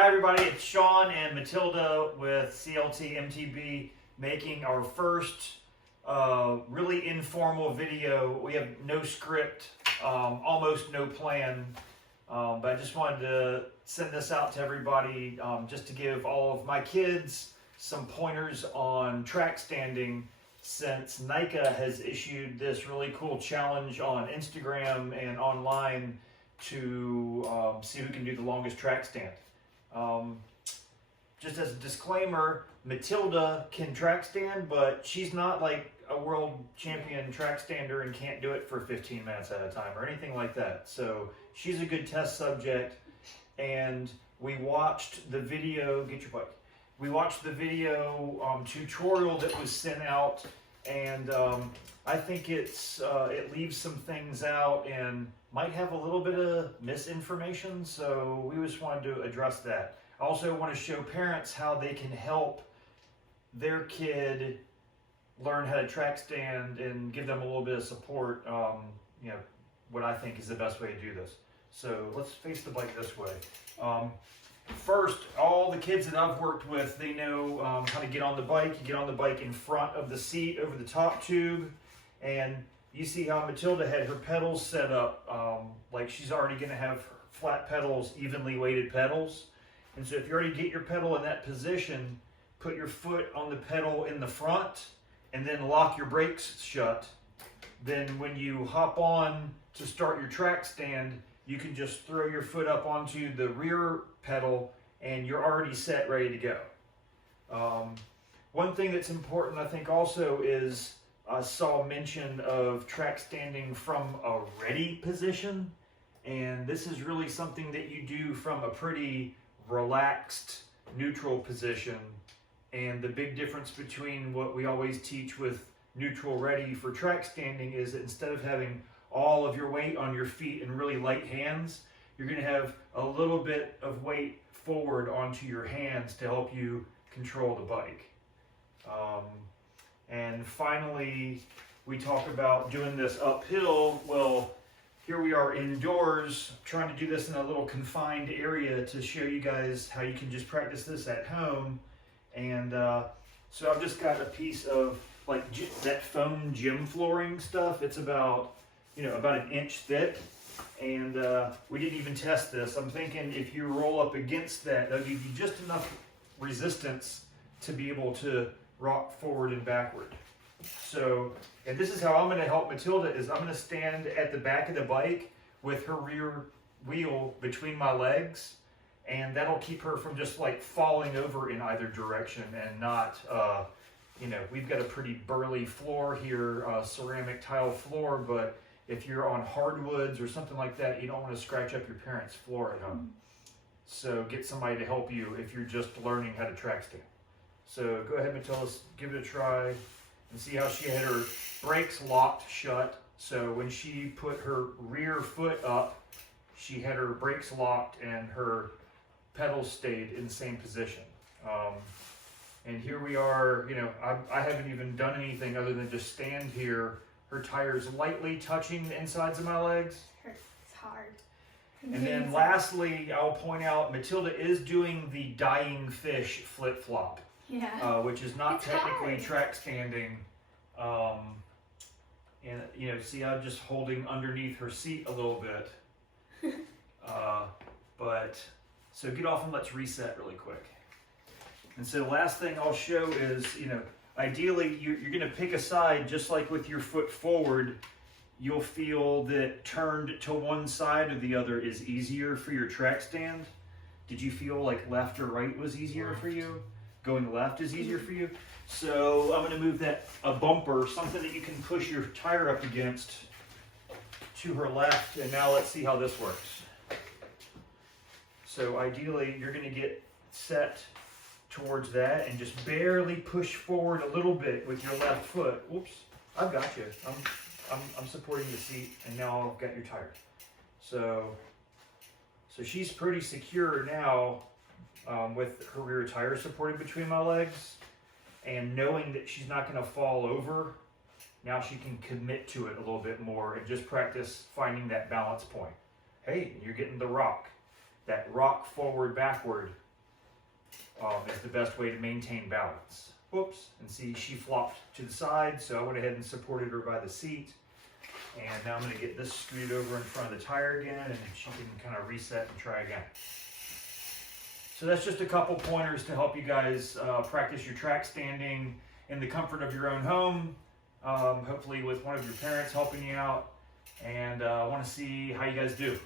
Hi everybody, it's Sean and Matilda with CLTMTB making our first really informal video. We have no script, almost no plan, but I just wanted to send this out to everybody just to give all of my kids some pointers on track standing, since NICA has issued this really cool challenge on Instagram and online to see who can do the longest track stand. Just as a disclaimer, Matilda can track stand, but she's not like a world champion track stander and can't do it for 15 minutes at a time or anything like that. So she's a good test subject, and we watched the video, get your bike. We watched the video tutorial that was sent out, and I think it leaves some things out and might have a little bit of misinformation, so we just wanted to address that. I also want to show parents how they can help their kid learn how to track stand and give them a little bit of support, what I think is the best way to do this. So let's face the bike this way. First, all the kids that I've worked with, they know how to get on the bike. You get on the bike in front of the seat over the top tube, and you see how Matilda had her pedals set up like she's already going to have flat pedals, evenly weighted pedals. And so if you already get your pedal in that position, put your foot on the pedal in the front and then lock your brakes shut. Then when you hop on to start your track stand, you can just throw your foot up onto the rear pedal and you're already set, ready to go. One thing that's important, I think, also is I saw mention of track standing from a ready position, and this is really something that you do from a pretty relaxed, neutral position. And the big difference between what we always teach with neutral ready for track standing is that instead of having all of your weight on your feet and really light hands, you're going to have a little bit of weight forward onto your hands to help you control the bike. And finally, we talk about doing this uphill. Well, here we are indoors, trying to do this in a little confined area to show you guys how you can just practice this at home. And so I've just got a piece of like that foam gym flooring stuff. It's about, about an inch thick. And we didn't even test this. I'm thinking if you roll up against that, that'll give you just enough resistance to be able to rock forward and backward. So, and this is how I'm going to help Matilda, is I'm going to stand at the back of the bike with her rear wheel between my legs, and that'll keep her from just like falling over in either direction and not, we've got a pretty burly floor here, ceramic tile floor, but if you're on hardwoods or something like that, you don't want to scratch up your parents' floor at home. So get somebody to help you if you're just learning how to track stand. So go ahead, Matilda, give it a try and see how she had her brakes locked shut. So when she put her rear foot up, she had her brakes locked and her pedals stayed in the same position. And here we are, I haven't even done anything other than just stand here. Her tires lightly touching the insides of my legs. It's hard. And then lastly, I'll point out Matilda is doing the dying fish flip-flop. Yeah. Which is not it's technically hard. track standing. And see, I'm just holding underneath her seat a little bit. So get off and let's reset really quick. And so the last thing I'll show is, ideally you're going to pick a side, just like with your foot forward. You'll feel that turned to one side or the other is easier for your track stand. Did you feel like left or right was easier for you? Going left is easier for you. So I'm going to move a bumper, something that you can push your tire up against, to her left. And now let's see how this works. So ideally you're going to get set towards that and just barely push forward a little bit with your left foot. Whoops, I've got you. I'm supporting the seat, and now I've got your tire. So she's pretty secure now. With her rear tire supported between my legs, and knowing that she's not going to fall over, now she can commit to it a little bit more and just practice finding that balance point. Hey, you're getting the rock. That rock forward, backward is the best way to maintain balance. Whoops, and see, she flopped to the side, so I went ahead and supported her by the seat. And now I'm going to get this screwed over in front of the tire again, and she can kind of reset and try again. So that's just a couple pointers to help you guys practice your track standing in the comfort of your own home, hopefully with one of your parents helping you out, and I want to see how you guys do.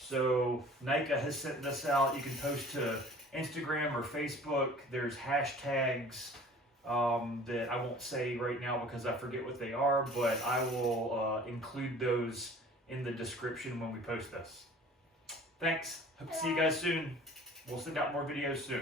So Nika has sent this out. You can post to Instagram or Facebook. There's hashtags that I won't say right now because I forget what they are, but I will include those in the description when we post this. Thanks. Hope to see you guys soon. We'll send out more videos soon.